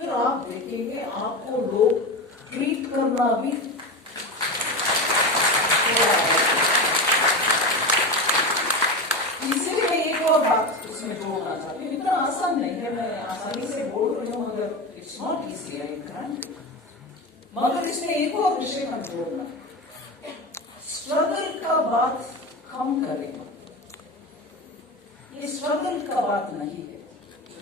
फिर आप देखेंगे आपको लोग ट्रीट करना भी इसलिए एक और बात उसमें जोड़ना चाहती हूँ। इतना आसान नहीं है, मैं आसानी से बोल रही हूँ, मगर it's not easy, I grant. मगर इसमें एक और विषय हम जोड़ना, स्ट्रगल का बात कम करें। ये स्ट्रगल का बात नहीं है,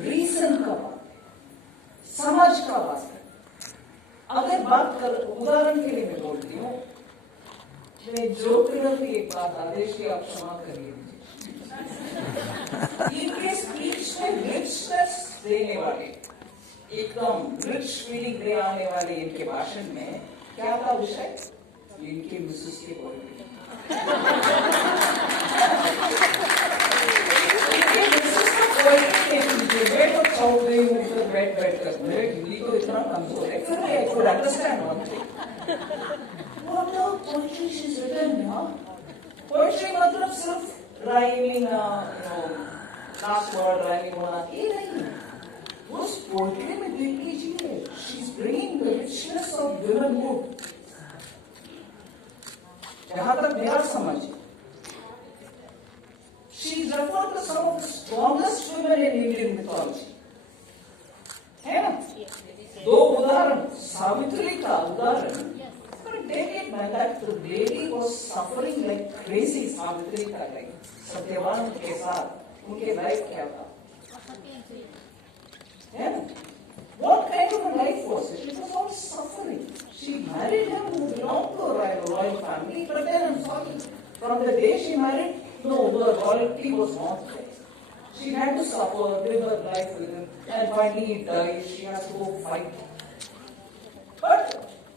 रीजन का बात है, समझ का बात है। अगर बात कर, उदाहरण के लिए मैं बोलती हूँ, मैं जो की एक बात आदेश की आप क्षमा करिए, इनके स्पीच में रिचनेस देने वाले, एकदम रिच फीलिंग दे आने वाले इनके भाषण में क्या था विषय? इनके मिसेस के बॉयफ्रेंड। बैठ कर मेरे हिंदी को इतना कमजोर है, फिर I could understand one thing. What a poetry she's written, yeah? Poetry मतलब सिर्फ rhyming, last word rhyming होना ये नहीं है। उस पोएट्री में देख लीजिए, she's bringing the richness of womanhood। जहां तक मेरा समझ, she referred to some of the strongest women in Indian mythology, है ना? दो उदाहरण, सावित्री का उदाहरण, take it by that the lady was suffering like crazy। Savitri का लाइफ, सत्यवान के साथ उनके लाइफ क्या था, है ना? What kind of a life was it? It was all suffering. She married him who belonged to a royal family, but then I'm sorry, from the day she married, no, the royalty was not there. She had to suffer, live her life with him, and finally he died. She has to go fight. But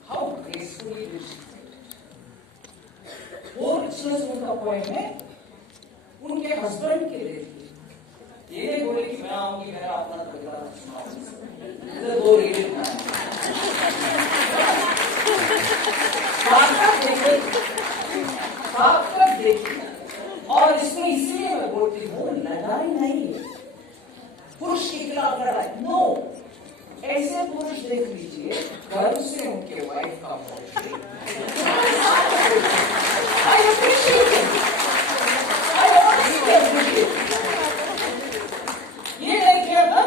how gracefully did she fight? वो richness उनका point है उनके husband के लिए। ये नहीं बोले कि मैं आऊंगी, मेरा अपना तरीका सुनाऊंगी, वो रीडिंग है। देखिए, और इसमें इसलिए मैं बोलती हूँ, लड़ाई नहीं है पुरुष के खिलाफ लड़ाई, नो। ऐसे पुरुष देख लीजिए, घर से उनके वाइफ का poetry, I appreciate it. I honestly appreciate it. ये नहीं किया था,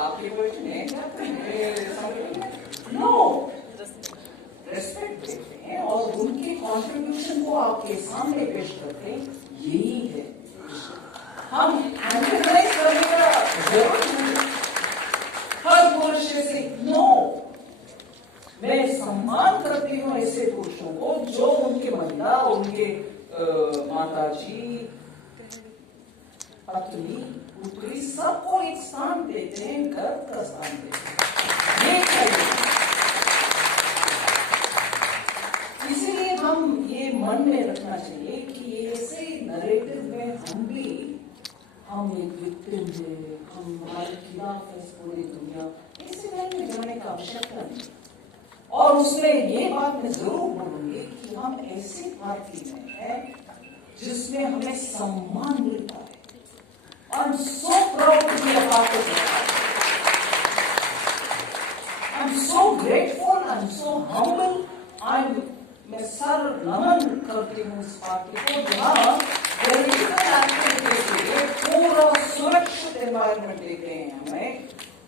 आपकी पोएट्री नहीं क्या? नो, रेस्पेक्ट देते हैं और उनके कॉन्ट्रीब्यूशन को आपके सामने पेश करते हैं, यही है। हम एम्फेसाइज करने का जरूरत नहीं, हर पुरुष से नो। मैं सम्मान करती हूँ ऐसे पुरुषों को जो उनके महिला, उनके माता जी, पत्नी, पुत्री, सबको एक स्थान देते हैं, गर्व का स्थान देते हैं, ये चाहिए। इसीलिए हम ये मन में रखना चाहिए कि ऐसे नरेटिव में हम एक विक्टिम है, हम हमारे खिलाफ है पूरी दुनिया, ऐसे लाइन में जाने का आवश्यकता नहीं। और उसमें ये बात मैं जरूर बोलूंगी कि हम ऐसी पार्टी में हैं जिसमें हमें सम्मान मिलता है। I'm so proud to be a part of it. I'm so grateful, I'm so humble, मैं सर नमन करती हूँ इस पार्टी को, जहाँ पॉलिटिकल एक्टिविटी के लिए पूरा सुरक्षित एनवायरनमेंट देते हैं हमें,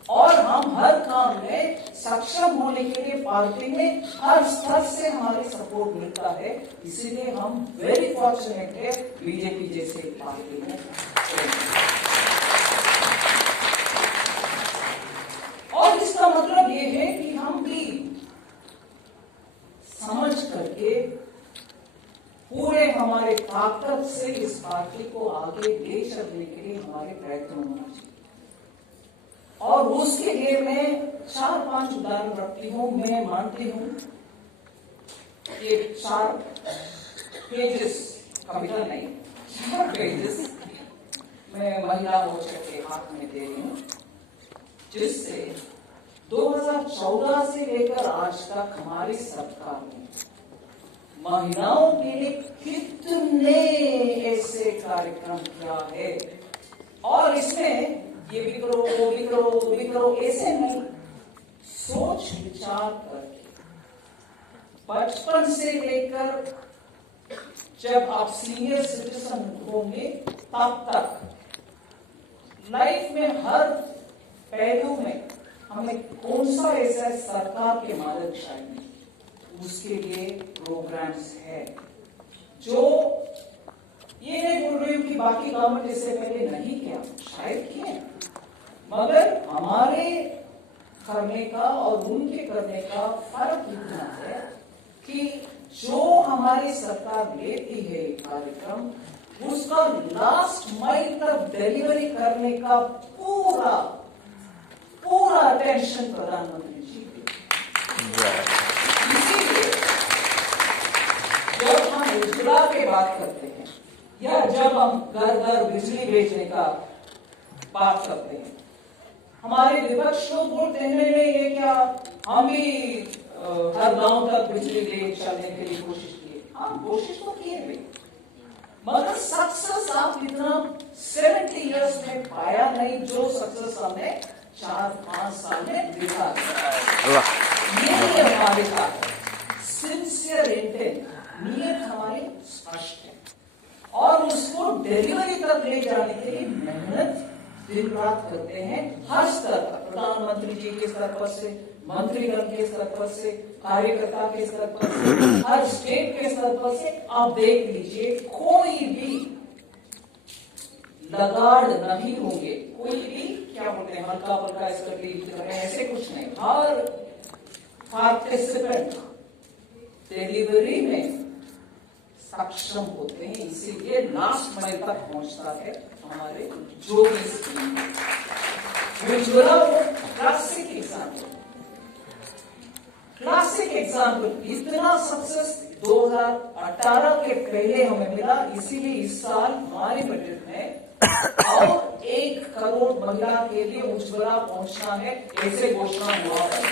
और हम हर काम में सक्षम होने के लिए पार्टी में हर स्तर से हमारी सपोर्ट मिलता है। इसीलिए हम वेरी फॉर्चुनेट है बीजेपी जैसे पार्टी में। और इसका मतलब ये है कि हम भी समझ करके पूरे हमारे ताकत से इस पार्टी को आगे ले चलने के लिए हमारे प्रयत्न होना चाहिए। और उसके लिए मैं 4-5 उदाहरण रखती हूँ। मैं मानती हूँ ये 4 पेजेस, कविता नहीं, 4 पेजेस मैं महिला मोर्चा के हाथ में दे रही हूँ, जिससे 2014 से लेकर आज तक हमारी सरकार ने महिलाओं के लिए कितने ऐसे कार्यक्रम किया है। और इसमें ये भी करो, वो भी करो, वो भी करो, ऐसे नहीं, विचार करके बचपन से लेकर जब आप सीनियर सिटीजन होंगे तब तक लाइफ में हर पहलू में हमें कौन सा ऐसा सरकार के मदद चाहिए, उसके लिए प्रोग्राम्स है जो ये नहीं बोल रही हूं कि बाकी गवर्नमेंट इससे पहले नहीं किया, शायद किए, मगर हमारे करने का और उनके करने का फर्क इतना है कि जो हमारी सरकार लेती है कार्यक्रम, उसका लास्ट माइल तक डिलीवरी करने का पूरा अटेंशन प्रधानमंत्री जी देते। इसीलिए जब हम उज्ज्वला की बात करते हैं या जब हम घर घर बिजली भेजने का बात करते हैं, हमारे विपक्ष लोग बोलते हैं ये क्या, हम भी हर गांव तक बिजली ले चलने के लिए कोशिश किए। हाँ, कोशिश तो किए भी, मगर सक्सेस आप इतना 70 इयर्स में पाया नहीं जो सक्सेस हमने 4-5 साल में दिखा। ये हमारे साथ सिंसियर इंटेंट, नियत हमारी स्पष्ट है और उसको डिलीवरी तक ले जाने के लिए मेहनत दिन रात करते हैं हर स्तर पर, प्रधानमंत्री जी के स्तर पर से, मंत्रीगण के स्तर पर से, कार्यकर्ता के स्तर पर से, हर स्टेट के स्तर पर से। आप देख लीजिए कोई भी लगाड़ नहीं होंगे, कोई भी क्या बोलते हैं हल्का फुल्का इसका डील करें, ऐसे कुछ नहीं। हर पार्टिसिपेंट डिलीवरी में सक्षम होते हैं, इसीलिए लास्ट माइल तक पहुंचता है हमारे जो भी स्कीम। उज्ज्वला क्लासिक एग्जाम्पल, इतना सक्सेस 2018 के पहले हमें मिला, इसीलिए इस साल हमारे बजट में और 1 करोड़ महिला के लिए उज्ज्वला पहुंचना है, ऐसे घोषणा हुआ है।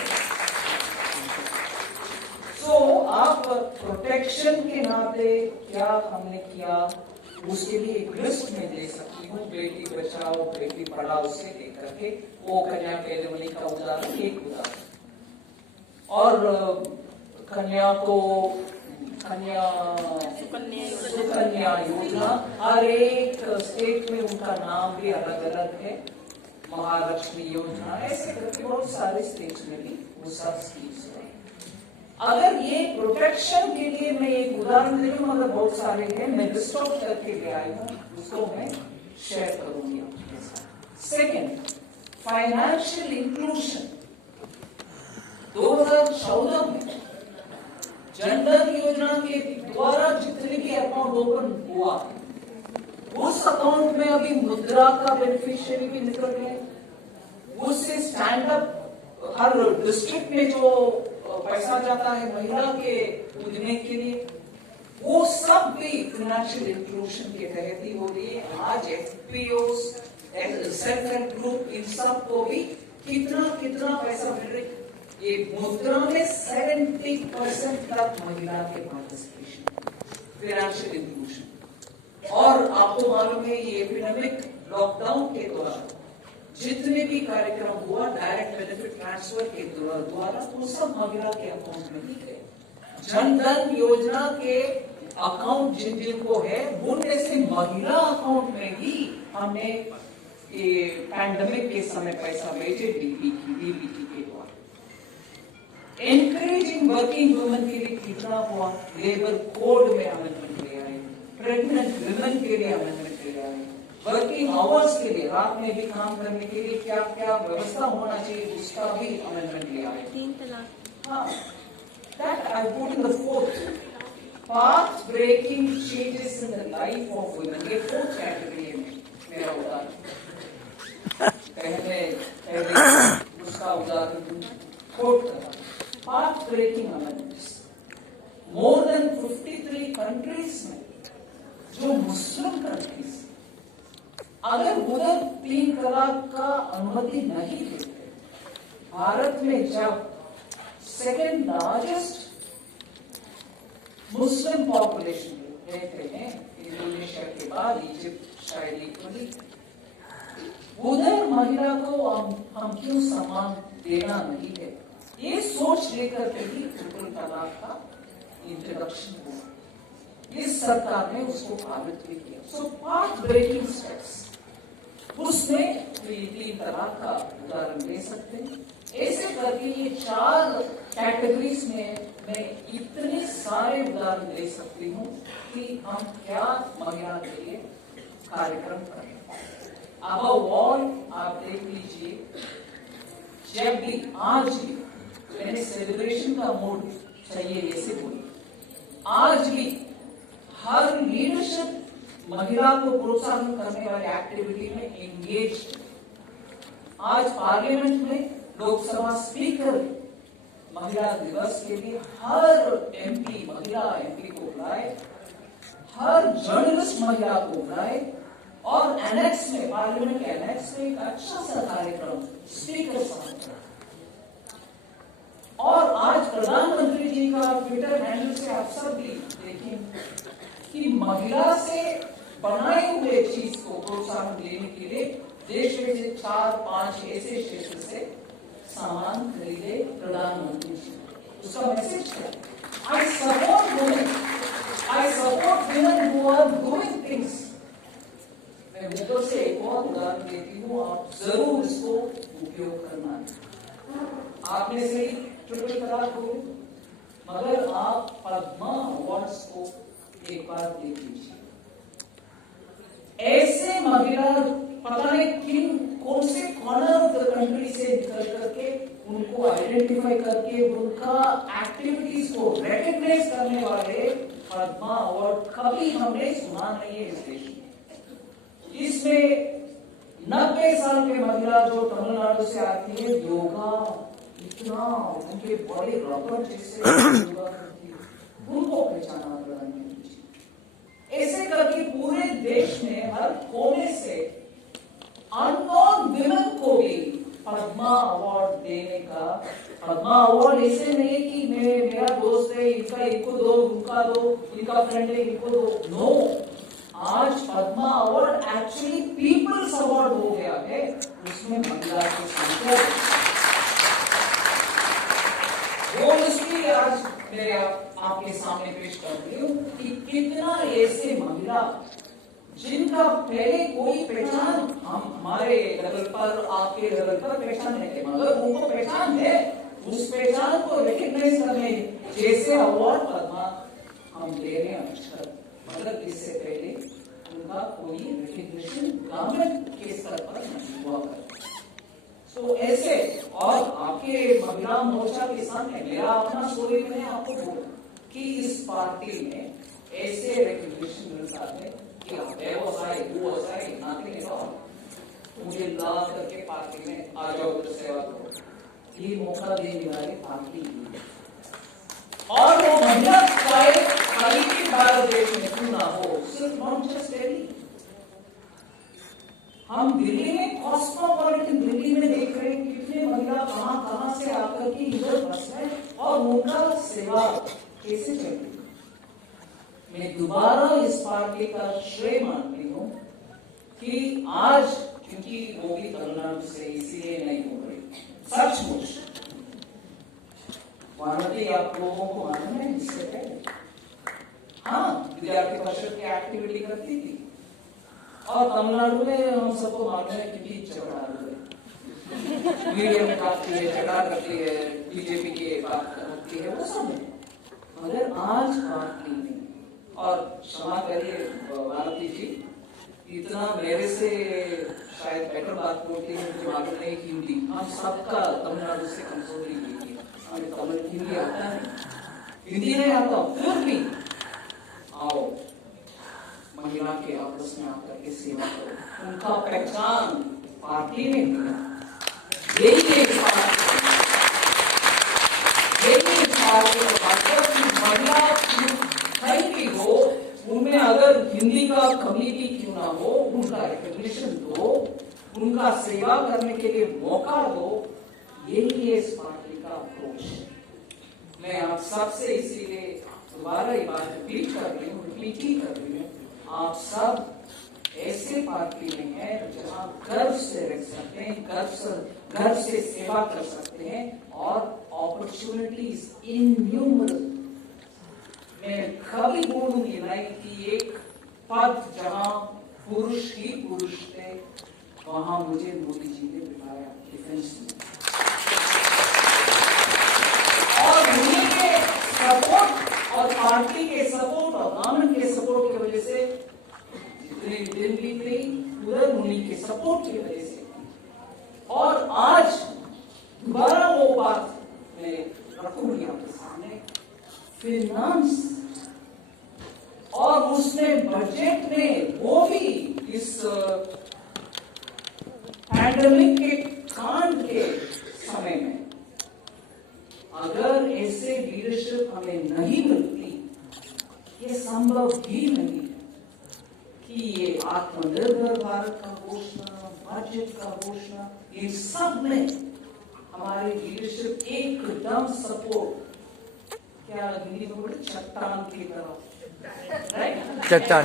तो आप प्रोटेक्शन के नाते क्या हमने किया उसके लिए एक लिस्ट में दे सकती हूँ, बेटी बचाओ बेटी पढ़ाओ से लेकर के वो कन्या केलेवली का उदाहरण एक उदाहरण, और कन्या को सुकन्या योजना, हर एक स्टेट में उनका नाम भी अलग अलग है, महालक्ष्मी योजना, ऐसे करके बहुत सारे स्टेट में भी वो सब स्कीम्स है। अगर ये प्रोटेक्शन के लिए मैं एक उदाहरण दे रही हूँ, मगर बहुत सारे हैं, मैं लिस्ट आउट करके ले आई हूँ, उसको मैं शेयर करूंगी आपके साथ। Second, financial inclusion. 2014 में जनधन योजना के द्वारा जितने भी अकाउंट ओपन हुआ, उस अकाउंट में अभी मुद्रा का बेनिफिशियरी भी निकल गए, उससे स्टैंड अप हर डिस्ट्रिक्ट में जो पैसा जाता है महिला के उद्यमी के लिए, वो सब भी फाइनेंशियल इंक्लूजन के तहत ही हो रही है। आज एफपीओ, सेल्फ हेल्प ग्रुप, इन सब को भी कितना पैसा मिल रही है। ये मुद्रा में 70% तक महिला के पार्टिसिपेशन, फाइनेंशियल इंक्लूजन। और आपको मालूम है ये एपिडेमिक लॉकडाउन के दौरान जितने भी कार्यक्रम हुआ डायरेक्ट बेनिफिट ट्रांसफर के द्वारा, वो सब महिला के अकाउंट में ही गए। जनधन योजना के अकाउंट जिन जिनको है, वो ऐसे महिला अकाउंट में ही हमने ये पैंडेमिक के समय पैसा भेजे डीबीटी के द्वारा। एनकरेजिंग वर्किंग वुमेन के लिए कितना हुआ, लेबर कोड में अमेंडमेंट ले आए, प्रेग्नेंट वुमेन के लिए अमेंडमेंट ले आए, वर्किंग आवर्स के लिए रात में भी काम करने के लिए क्या क्या व्यवस्था होना चाहिए उसका भी अमेंडमेंट ले आए। 3 तलाक। हाँ, that I put in the fourth, path breaking changes in the life of women, ये फोर्थ कैटेगरी में मेरा उदाहरण। पहले उसका उदाहरण fourth, path breaking amendments, more than 53 countries में, जो मुस्लिम कंट्रीज अगर उधर 3 तलाक का अनुमति नहीं देते, भारत में जब सेकेंड लार्जेस्ट मुस्लिम पॉपुलेशन रहते हैं इंडोनेशिया के बाद, इजिप्ट शायद इक्वली, उधर महिला को हम क्यों सम्मान देना नहीं है? ये सोच लेकर के ही ट्रिपल तलाक का इंट्रोडक्शन हुआ। इस सरकार ने उसको पारित भी किया। सो पाथ ब्रेकिंग स्टेप्स, उसमें 3 तलाक का उदाहरण ले सकते हैं। ऐसे करके ये 4 कैटेगरीज में मैं इतने सारे उदाहरण दे सकती हूँ कि हम क्या महिला के लिए कार्यक्रम कर रहे हैं। अब ऑल आप देख लीजिए, जब भी आज भी मैंने सेलिब्रेशन का मूड चाहिए ऐसे बोली, आज भी हर लीडरशिप महिला को प्रोत्साहन करने वाली एक्टिविटी में एंगेज। आज पार्लियामेंट में लोकसभा स्पीकर महिला दिवस के लिए हर एमपी महिला एमपी को बुलाए, हर जर्नलिस्ट महिला को बुलाए, और एनेक्स में, पार्लियामेंट के एनेक्स में एक अच्छा सा कार्यक्रम स्पीकर साहब। और आज प्रधानमंत्री जी का ट्विटर हैंडल से आप सब भी देखें कि महिला से बनाए हुए चीज को प्रोत्साहन देने के लिए देश में से 4-5 ऐसे क्षेत्र से सामान खरीदे प्रधानमंत्री जी। उसका मैसेज है, I support women, I support women who are doing things. मैं ऊपर से एक और उदाहरण देती हूँ, आप जरूर इसको उपयोग करना। आपने से ट्रिपल तलाक हो, मगर आप पद्मा अवार्ड्स को एक बार देख लीजिए। ऐसे महिला पता नहीं किन कौन से कॉर्नर ऑफ द कंट्री से निकल करके उनको आइडेंटिफाई करके उनका एक्टिविटीज को रिकॉग्नाइज करने वाले पद्मा अवार्ड कभी हमने सुना नहीं है इस देश में। इसमें 90 साल के महिला जो तमिलनाडु से आती है, योगा इतना उनके बड़े रबर जैसे योगा करती है, उनको पहचाना प्रधानमंत्री। ऐसे करके पूरे देश में हर कोने से अननोन विमेन को भी पद्मा अवार्ड देने का। पद्मा अवार्ड ऐसे नहीं कि मेरा दोस्त है, इनको दो, उनका दो, इनका फ्रेंड है, इनको दो। नो, आज Padma award actually peoples award हो गया है, उसमें महिला की संख्या। वो इसलिए आज मैं आपके सामने पेश कर रही हूँ कि कितना ऐसे महिला जिनका पहले कोई पहचान हमारे लेवल पर, आपके लेवल पर पहचान है, मगर उनको पहचान है, उस पहचान को रिकॉग्नाइज करने जैसे अवार्ड पद्मा हम दे रहे हैं। मतलब इससे पहले उनका कोई रिकॉग्निशन गवर्नमेंट के स्तर पर नहीं हुआ करता। तो ऐसे, और आपके महिला मोर्चा के सामने मेरा अपना स्टोरी मैंने आपको बोला कि इस पार्टी में ऐसे रिकॉग्निशन मिलता है कि व्यवसाय मुझे ला करके पार्टी में आ जाओ तो सेवा करो, ये मौका देने वाली पार्टी है। और वो महिला चाहे खाली के भारत देश में क्यों ना हो, सिर्फ नॉट जस्ट दिल्ली, हम दिल्ली में कॉस्मोपॉलिटन दिल्ली में देख रहे हैं कितने महिला कहां से आकर के इधर बस रहे और उनका सेवा कैसे चल रही। मैं दोबारा इस पार्टी का श्रेय मानती हूँ कि आज, क्योंकि वो भी तमिलनाडु से इसलिए नहीं हो रही, सचमुच वानती आप लोगों को मालूम है इससे पहले, हाँ, विद्यार्थी परिषद की एक्टिविटी करती थी, और तमिलनाडु में हम सबको मालूम है कि झगड़ा मीडिया में काटती है, झगड़ा करती है, बीजेपी की बात करती है, वो सब है। मगर आज बात नहीं, और क्षमा करिए भारती जी, इतना मेरे से शायद बेटर बात बोलती है, मुझे मालूम नहीं हिंदी, हम सबका तमिलनाडु से कमजोरी हुई है, हमें तमिल हिंदी आता है, हिंदी नहीं आता, फिर भी आओ महिला के आपस में आकर के सेवा करो, उनका पहचान पार्टी में मिला, यही एक महिला कहीं भी हो, उनमें अगर हिंदी का कम्युनिटी क्यों ना हो, उनका रिकॉग्निशन दो, उनका सेवा करने के लिए मौका दो, यही है इस पार्टी का अप्रोच। मैं आप सबसे इसीलिए दोबारा ये बात रिपीट ही कर रही हूँ, आप सब ऐसे पार्टी में हैं जहाँ गर्व से रह सकते हैं, गर्व से सेवा कर सकते हैं, और इन्यूमरल, मैं कभी भूलूंगी नहीं कि एक पद जहां पुरुष ही पुरुष थे, वहां मुझे मोदी जी ने बिठाया डिफेंस में। और उन्हीं के सपोर्ट और पार्टी के सपोर्ट और गवर्नमेंट के सपोर्ट की वजह से जितने दिन भी गई उधर उन्हीं के सपोर्ट की वजह से। और आज दोबारा वो बात मैं रखूंगी आपके सामने, फिनांस और उसमें बजट में वो भी इस पैंडेमिक के कांड के समय में अगर ऐसे लीडरशिप हमें नहीं मिलती, ये संभव ही नहीं कि ये आत्मनिर्भर भारत का घोषणा, बजट का घोषणा, ये सब में हमारी लीडरशिप एकदम सपोर्ट, क्या हिंदी में बोले, चट्टान की तरह, राइट? चट्टान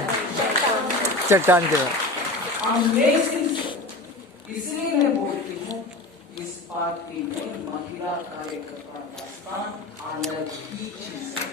की तरह अमेजिंग। इसलिए मैं बोलती हूँ इस पार्टी में महिला कार्यकर्ता का स्थान अलग ही चीज है।